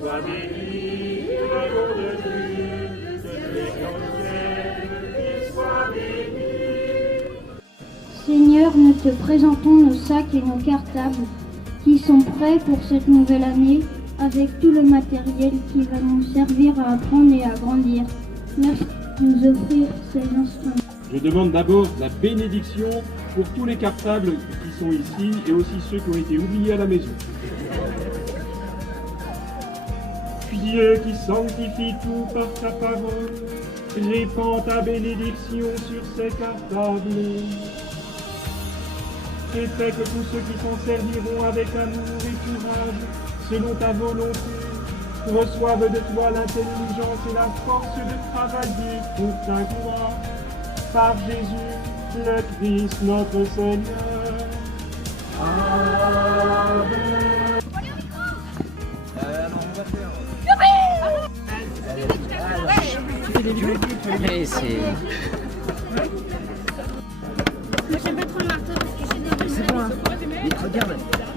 Sois béni, le nom de Dieu, que les ciel, sois béni. Seigneur, nous te présentons nos sacs et nos cartables qui sont prêts pour cette nouvelle année avec tout le matériel qui va nous servir à apprendre et à grandir. Merci de nous offrir ces instruments. Je demande d'abord la bénédiction pour tous les cartables qui sont ici et aussi ceux qui ont été oubliés à la maison. Dieu qui sanctifie tout par ta parole, répand ta bénédiction sur ces cartables. Et fais que tous ceux qui s'en serviront avec amour et courage, selon ta volonté, reçoivent de toi l'intelligence et la force de travailler pour ta gloire. Par Jésus, le Christ, notre Seigneur. Amen. Allez, c'est... Moi j'aime pas trop le marteau parce que j'ai des... C'est bon, hein. Vite, regarde.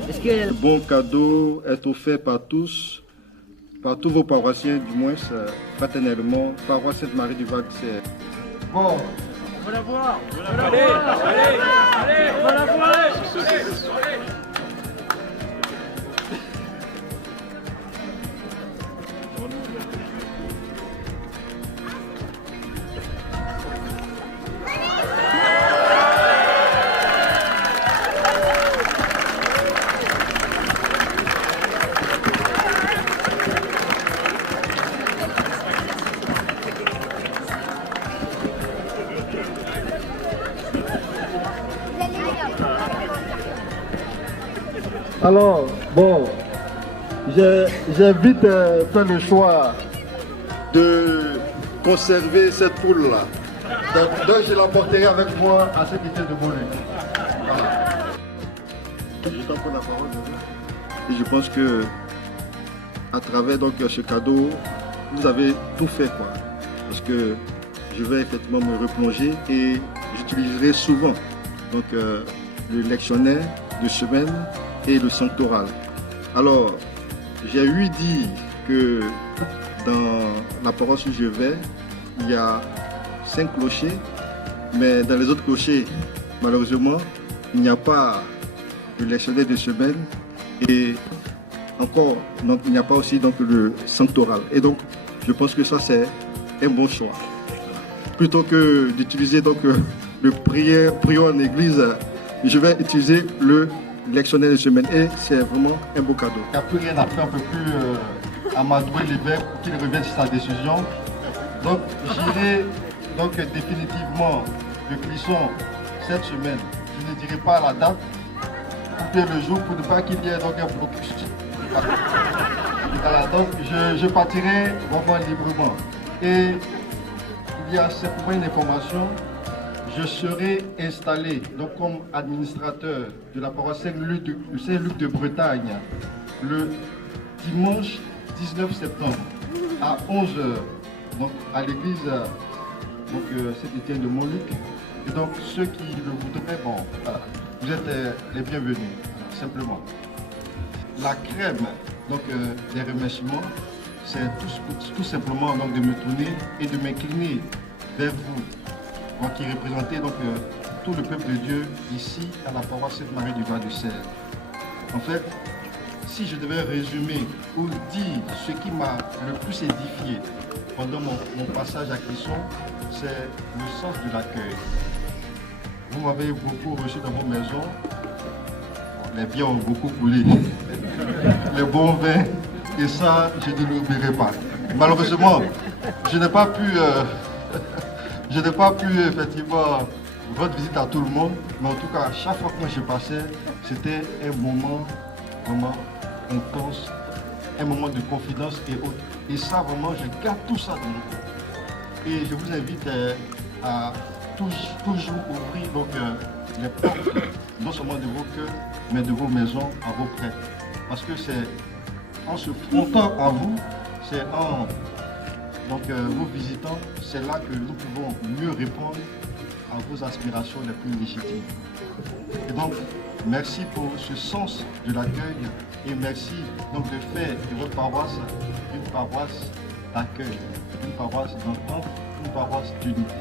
Est-ce que... Le bon cadeau est offert par tous vos paroissiens, du moins fraternellement, paroisse Sainte-Marie du Val-de-Serre. Bon. On va la voir. Allez, on va la voir. Alors, bon, j'ai vite fait le choix de conserver cette poule-là. Donc je l'emporterai avec moi à cette étienne de Monet. Voilà. Je t'en prends la parole. Et je pense que à travers donc, ce cadeau, vous avez tout fait, quoi. Parce que je vais effectivement me replonger et j'utiliserai souvent donc, le lectionnaire de semaine et le sanctoral. Alors, j'ai eu dit que dans la paroisse où je vais, il y a 5 clochers, mais dans les autres clochers, malheureusement, il n'y a pas le lectionnaire de semaine et encore, donc, il n'y a pas aussi donc, le sanctoral. Et donc, je pense que ça, c'est un bon choix. Plutôt que d'utiliser donc le prière en église, je vais utiliser le lectionnaire de semaine et c'est vraiment un beau cadeau. Il n'y a plus rien à faire, on ne peut plus amadouer l'évêque pour qu'il revienne sur sa décision. Donc j'irai donc définitivement le Clisson cette semaine. Je ne dirai pas la date, couper le jour pour ne pas qu'il y ait donc un blocus. Voilà, donc je partirai vraiment librement. Et il y a simplement une information. Je serai installé donc, comme administrateur de la paroisse Saint-Luc de Bretagne le dimanche 19 septembre à 11h donc, à l'église Saint-Étienne de Montluc. Et donc ceux qui le voudraient, bon, voilà, vous êtes les bienvenus, simplement. La crème donc, des remerciements, c'est tout simplement donc, de me tourner et de m'incliner vers vous. Moi qui représentais donc tout le peuple de Dieu ici à la paroisse Sainte-Marie du Val-de-Serre. En fait, si je devais résumer ou dire ce qui m'a le plus édifié pendant mon passage à Clisson, c'est le sens de l'accueil. Vous m'avez beaucoup reçu dans vos maisons, les biens ont beaucoup coulé, les bons vins, et ça, je ne l'oublierai pas. Malheureusement, je n'ai pas pu... Je n'ai pas pu effectivement rendre visite à tout le monde, mais en tout cas, chaque fois que moi je passais, c'était un moment vraiment intense, un moment de confidence et autres. Et ça, vraiment, je garde tout ça dans mon cœur. Et je vous invite à toujours ouvrir donc, les portes, non seulement de vos cœurs, mais de vos maisons à vos prêtres. Parce que c'est en se frontant à vous, c'est en... Donc, vous visitant, c'est là que nous pouvons mieux répondre à vos aspirations les plus légitimes. Et donc, merci pour ce sens de l'accueil et merci donc de faire de votre paroisse une paroisse d'accueil, une paroisse d'entente, une paroisse d'unité.